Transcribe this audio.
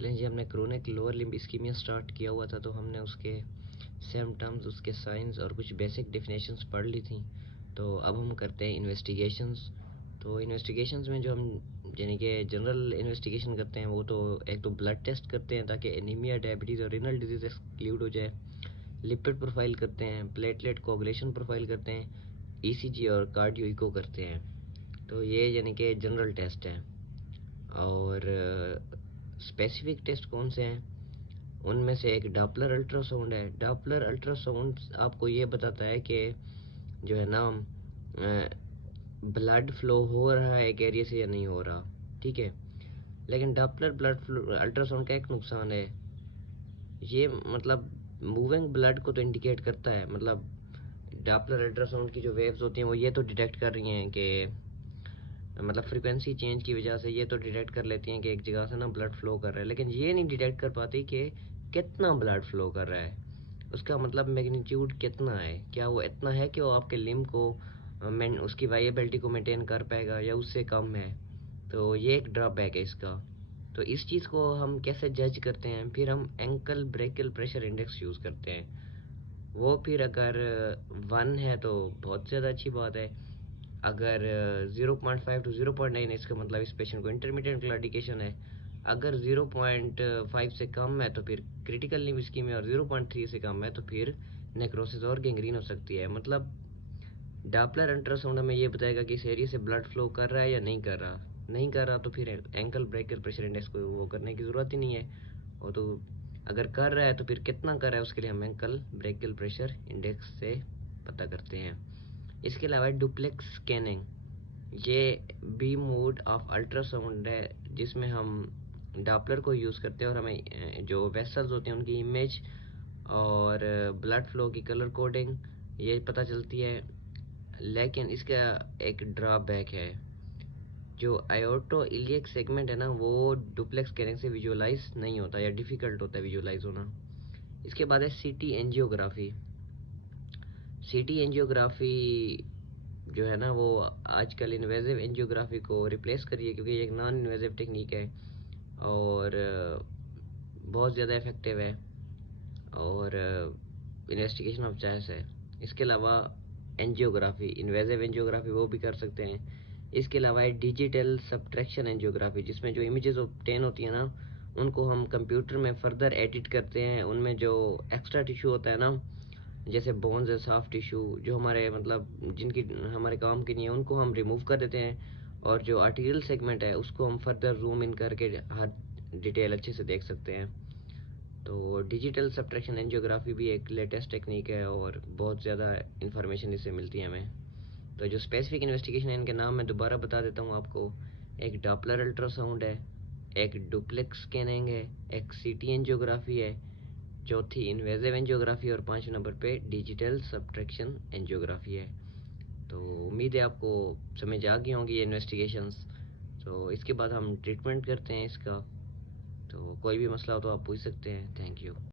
चलें जी, हमने chronic lower limb ischemia start किया हुआ था, तो हमने उसके सिम्पटम्स, उसके साइंस और कुछ बेसिक डेफिनेशंस पढ़ ली थी। तो अब हम करते हैं इन्वेस्टिगेशंस। तो इन्वेस्टिगेशंस में जो हम यानी कि जनरल इन्वेस्टिगेशन करते हैं, वो तो एक तो ब्लड टेस्ट करते हैं ताकि एनीमिया, डायबिटीज़ और रिनल डिजीज एक्सक्लूड हो जाए। लिपिड प्रोफाइल करते हैं, प्लेटलेट कोगुलेशन प्रोफाइल करते हैं, ईसीजी और कार्डियो इको करते हैं। तो ये यानी कि जनरल टेस्ट हैं। और स्पेसिफिक टेस्ट कौन से हैं, उनमें से एक डॉपलर अल्ट्रासाउंड है। डॉपलर अल्ट्रासाउंड आपको ये बताता है कि जो है ना ब्लड फ्लो हो रहा है एक एरिया से या नहीं हो रहा, ठीक है। लेकिन डॉपलर ब्लड फ्लो अल्ट्रासाउंड का एक नुकसान है, ये मतलब मूविंग ब्लड को तो इंडिकेट करता है, मतलब डॉपलर अल्ट्रासाउंड की जो वेव्स होती हैं वो ये तो डिटेक्ट कर रही हैं कि मतलब फ्रीक्वेंसी चेंज की वजह से ये तो डिटेक्ट कर लेती हैं कि एक जगह से ना ब्लड फ्लो कर रहा है, लेकिन ये नहीं डिटेक्ट कर पाती कि कितना ब्लड फ्लो कर रहा है, उसका मतलब मैग्नीट्यूड कितना है, क्या वो इतना है कि वो आपके लिम्ब को उसकी वायबिलिटी को मेंटेन कर पाएगा या उससे कम है। तो ये एक ड्रॉबैक है इसका। तो इस चीज़ को हम कैसे जज करते हैं, फिर हम ankle brachial pressure index use करते हैं। वो फिर अगर 1 है तो बहुत ज़्यादा अच्छी बात है, अगर 0.5 टू 0.9 है इसका मतलब इस पेशेंट को इंटरमीडिएट क्लैडिकेशन है, अगर 0.5 से कम है तो फिर क्रिटिकल लिम्ब इस्कीमिया और 0.3 से कम है तो फिर नेक्रोसिस और गैंग्रीन हो सकती है। मतलब डॉपलर अल्ट्रासाउंड हमें ये बताएगा कि इस एरिया से ब्लड फ्लो कर रहा है या नहीं कर रहा, नहीं कर रहा तो फिर एंकल ब्रेकियल प्रेशर इंडेक्स को वो करने की ज़रूरत ही नहीं है। और तो अगर कर रहा है तो फिर कितना कर रहा है उसके लिए हम एंकल ब्रेकियल प्रेशर इंडेक्स से पता करते हैं। इसके अलावा डुप्लेक्स स्कैनिंग, ये बी मोड ऑफ अल्ट्रासाउंड है जिसमें हम डॉपलर को यूज़ करते हैं और हमें जो वेसल्स होते हैं उनकी इमेज और ब्लड फ्लो की कलर कोडिंग ये पता चलती है। लेकिन इसका एक ड्रॉबैक है, जो आयोर्टो इलियक सेगमेंट है ना, वो डुप्लेक्स स्कैनिंग से विजुअलाइज नहीं होता या डिफ़िकल्ट होता है विजुअलाइज होना। इसके बाद है सीटी एंजियोग्राफी। सीटी एंजियोग्राफी जो है ना वो आजकल इन्वेजिव एंजियोग्राफी को रिप्लेस करी है, क्योंकि ये एक नॉन इन्वेजिव टेक्निक है और बहुत ज़्यादा इफेक्टिव है और इन्वेस्टिगेशन ऑफ चॉइस है। इसके अलावा एंजियोग्राफी, इन्वेजिव एंजियोग्राफी वो भी कर सकते हैं। इसके अलावा है डिजिटल सब्ट्रैक्शन एंजियोग्राफी, जिसमें जो इमेजेस ऑब्टेन होती है ना उनको हम कंप्यूटर में फर्दर एडिट करते हैं, उनमें जो एक्स्ट्रा टिश्यू होता है ना, जैसे बोन्स है, सॉफ्ट टिश्यू जो हमारे मतलब जिनकी हमारे काम की नहीं है, उनको हम रिमूव कर देते हैं और जो आर्टीरियल सेगमेंट है उसको हम फर्दर जूम इन करके हर डिटेल अच्छे से देख सकते हैं। तो डिजिटल सब्ट्रैक्शन एंजियोग्राफी भी एक लेटेस्ट टेक्निक है और बहुत ज़्यादा इन्फॉर्मेशन इससे मिलती है हमें। तो जो स्पेसिफिक इन्वेस्टिगेशन है इनके नाम मैं दोबारा बता देता हूँ आपको। एक डॉपलर अल्ट्रासाउंड है, एक डुप्लेक्स स्कैनिंग है, एक सीटी एंजियोग्राफी है, चौथी इन्वेजिव एंजियोग्राफी और 5 नंबर पे डिजिटल सब्ट्रैक्शन एंजियोग्राफी है। तो उम्मीद है आपको समझ आ गई होंगी ये इन्वेस्टिगेशंस। तो इसके बाद हम ट्रीटमेंट करते हैं इसका। तो कोई भी मसला हो तो आप पूछ सकते हैं। Thank you.